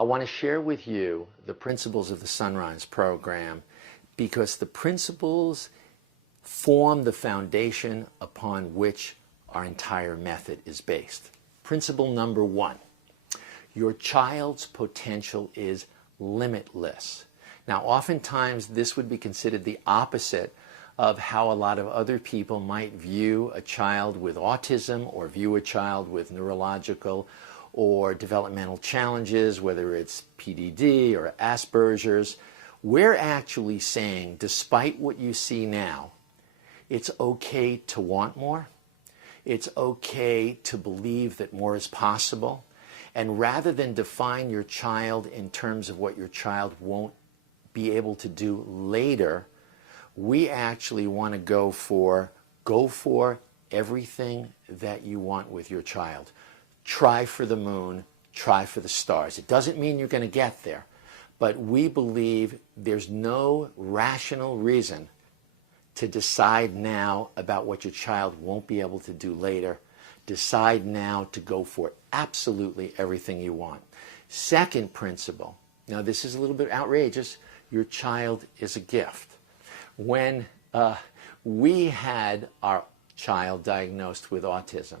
I want to share with you the principles of the Sunrise program because the principles form the foundation upon which our entire method is based. Principle number one, your child's potential is limitless. Now, oftentimes this would be considered the opposite of how a lot of other people might view a child with autism or view a child with neurological or developmental challenges, whether it's PDD or Asperger's. We're actually saying, despite what you see now, it's okay to want more. It's okay to believe that more is possible. And rather than define your child in terms of what your child won't be able to do later, we actually want to go for everything that you want with your child. Try for the moon, try for the stars. It doesn't mean you're going to get there, but we believe there's no rational reason to decide now about what your child won't be able to do later. Decide now to go for absolutely everything you want. Second principle, now this is a little bit outrageous, your child is a gift. When we had our child diagnosed with autism,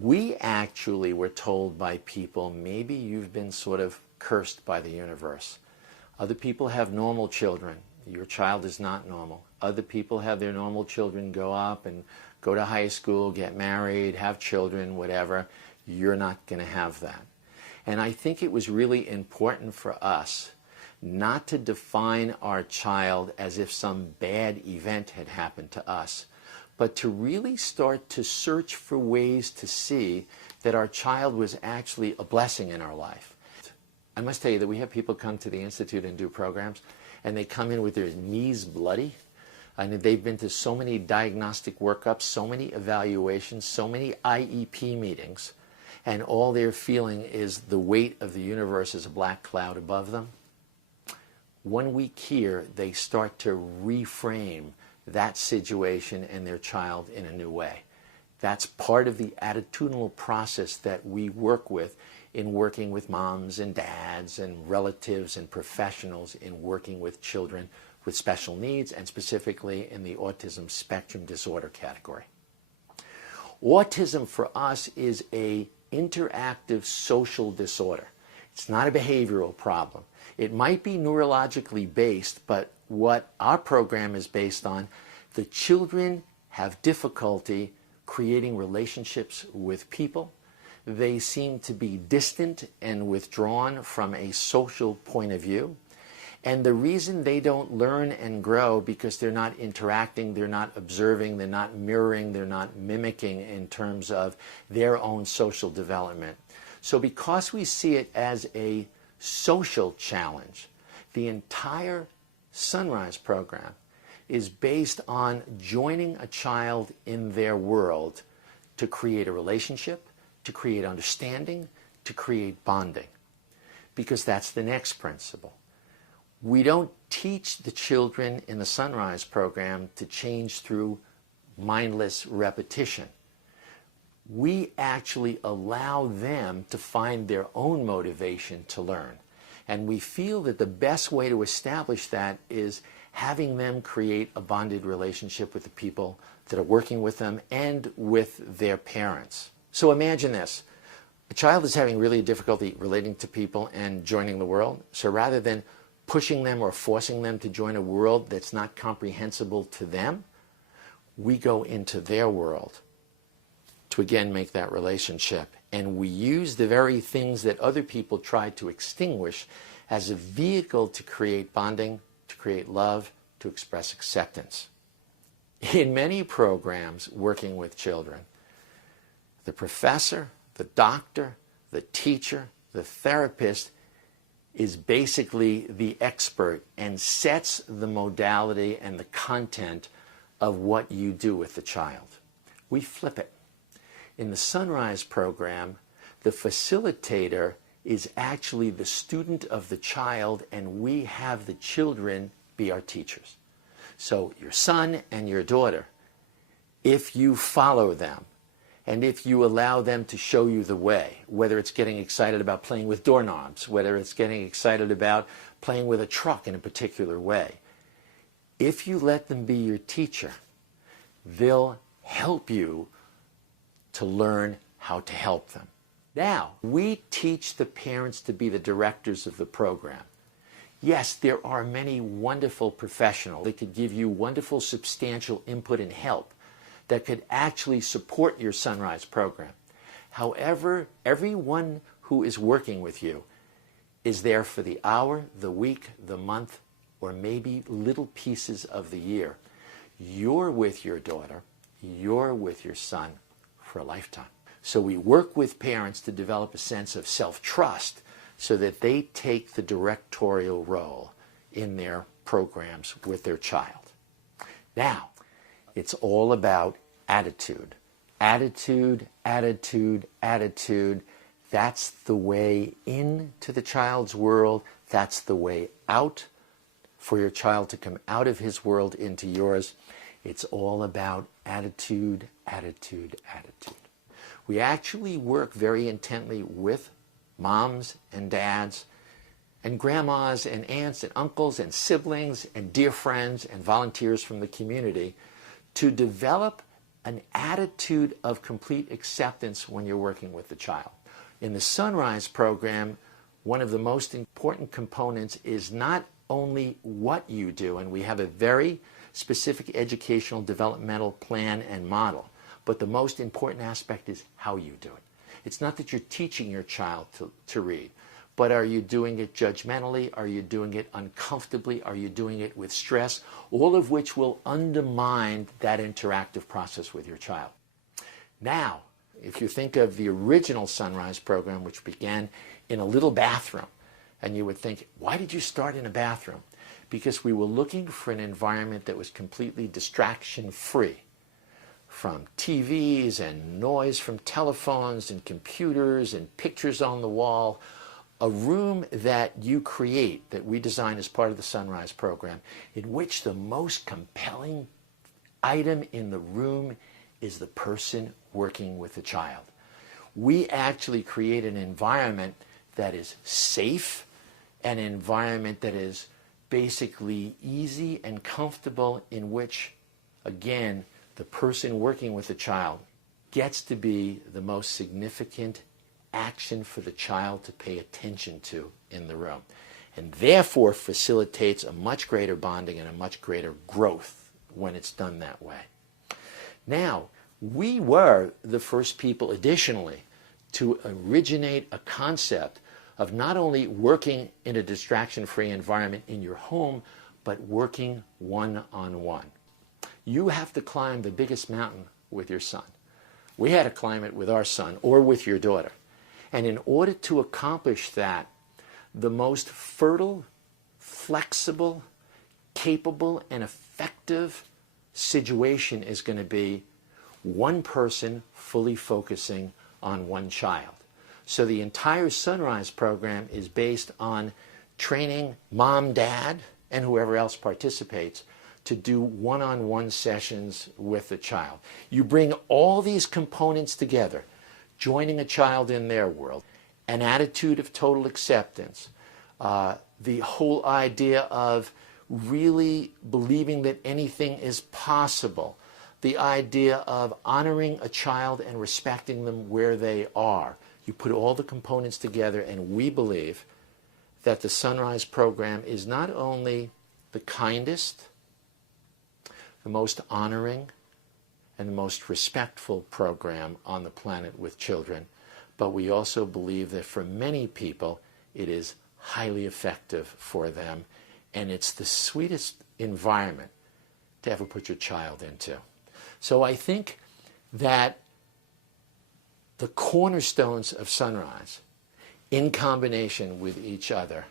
we actually were told by people, maybe you've been sort of cursed by the universe. Other people have normal children. Your child is not normal. Other people have their normal children go up and go to high school, get married, have children, whatever. You're not going to have that. And I think it was really important for us not to define our child as if some bad event had happened to us, but to really start to search for ways to see that our child was actually a blessing in our life. I must tell you that we have people come to the Institute and do programs, and they come in with their knees bloody. I mean, they've been to so many diagnostic workups, so many evaluations, so many IEP meetings, and all they're feeling is the weight of the universe as a black cloud above them. 1 week here, they start to reframe that situation and their child in a new way. That's part of the attitudinal process that we work with in working with moms and dads and relatives and professionals in working with children with special needs, and specifically in the autism spectrum disorder category. Autism for us is an interactive social disorder. It's not a behavioral problem. It might be neurologically based, but what our program is based on, the children have difficulty creating relationships with people. They seem to be distant and withdrawn from a social point of view. And the reason they don't learn and grow because they're not interacting, they're not observing, they're not mirroring, they're not mimicking in terms of their own social development. So because we see it as a social challenge, the entire Sunrise program is based on joining a child in their world to create a relationship, to create understanding, to create bonding. Because that's the next principle. We don't teach the children in the Sunrise program to change through mindless repetition. We actually allow them to find their own motivation to learn. And we feel that the best way to establish that is having them create a bonded relationship with the people that are working with them and with their parents. So imagine this. A child is having really difficulty relating to people and joining the world. So rather than pushing them or forcing them to join a world that's not comprehensible to them, we go into their world to again make that relationship. And we use the very things that other people try to extinguish as a vehicle to create bonding, to create love, to express acceptance. In many programs working with children, the professor, the doctor, the teacher, the therapist is basically the expert and sets the modality and the content of what you do with the child. We flip it. In the Sunrise program, the facilitator is actually the student of the child, and we have the children be our teachers. So your son and your daughter, if you follow them And if you allow them to show you the way, whether it's getting excited about playing with doorknobs, whether it's getting excited about playing with a truck in a particular way, if you let them be your teacher, they'll help you to learn how to help them. Now, we teach the parents to be the directors of the program. Yes, there are many wonderful professionals that could give you wonderful, substantial input and help that could actually support your Sunrise program. However, everyone who is working with you is there for the hour, the week, the month, or maybe little pieces of the year. You're with your daughter, you're with your son for a lifetime. So we work with parents to develop a sense of self-trust so that they take the directorial role in their programs with their child. Now, it's all about attitude. Attitude, attitude, attitude. That's the way into the child's world. That's the way out for your child to come out of his world into yours. It's all about attitude, attitude, attitude. We actually work very intently with moms and dads and grandmas and aunts and uncles and siblings and dear friends and volunteers from the community to develop an attitude of complete acceptance when you're working with the child. In the Sunrise program, one of the most important components is not only what you do, and we have a very specific educational developmental plan and model, but the most important aspect is how you do it. It's not that you're teaching your child to read, but are you doing it judgmentally? Are you doing it uncomfortably? Are you doing it with stress? All of which will undermine that interactive process with your child. Now, if you think of the original Sunrise program, which began in a little bathroom, and you would think, why did you start in a bathroom? Because we were looking for an environment that was completely distraction-free, from TVs and noise from telephones and computers and pictures on the wall. A room that you create, that we design as part of the Sunrise program, in which the most compelling item in the room is the person working with the child. We actually create an environment that is safe, an environment that is basically easy and comfortable, in which, again, the person working with the child gets to be the most significant action for the child to pay attention to in the room, and therefore facilitates a much greater bonding and a much greater growth when it's done that way. Now, we were the first people, additionally, to originate a concept of not only working in a distraction-free environment in your home, but working one-on-one. You have to climb the biggest mountain with your son. We had to climb it with our son or with your daughter. And in order to accomplish that, the most fertile, flexible, capable, and effective situation is going to be one person fully focusing on one child. So the entire Sunrise program is based on training mom, dad, and whoever else participates to do one-on-one sessions with the child. You bring all these components together, joining a child in their world, an attitude of total acceptance, the whole idea of really believing that anything is possible, the idea of honoring a child and respecting them where they are. You put all the components together, and we believe that the Sunrise program is not only the kindest, the most honoring, and the most respectful program on the planet with children, but we also believe that for many people it is highly effective for them, and it's the sweetest environment to ever put your child into. So I think that the cornerstones of Sunrise, in combination with each other,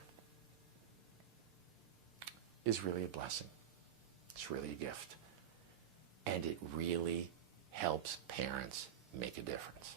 is really a blessing. It's really a gift. And it really helps parents make a difference.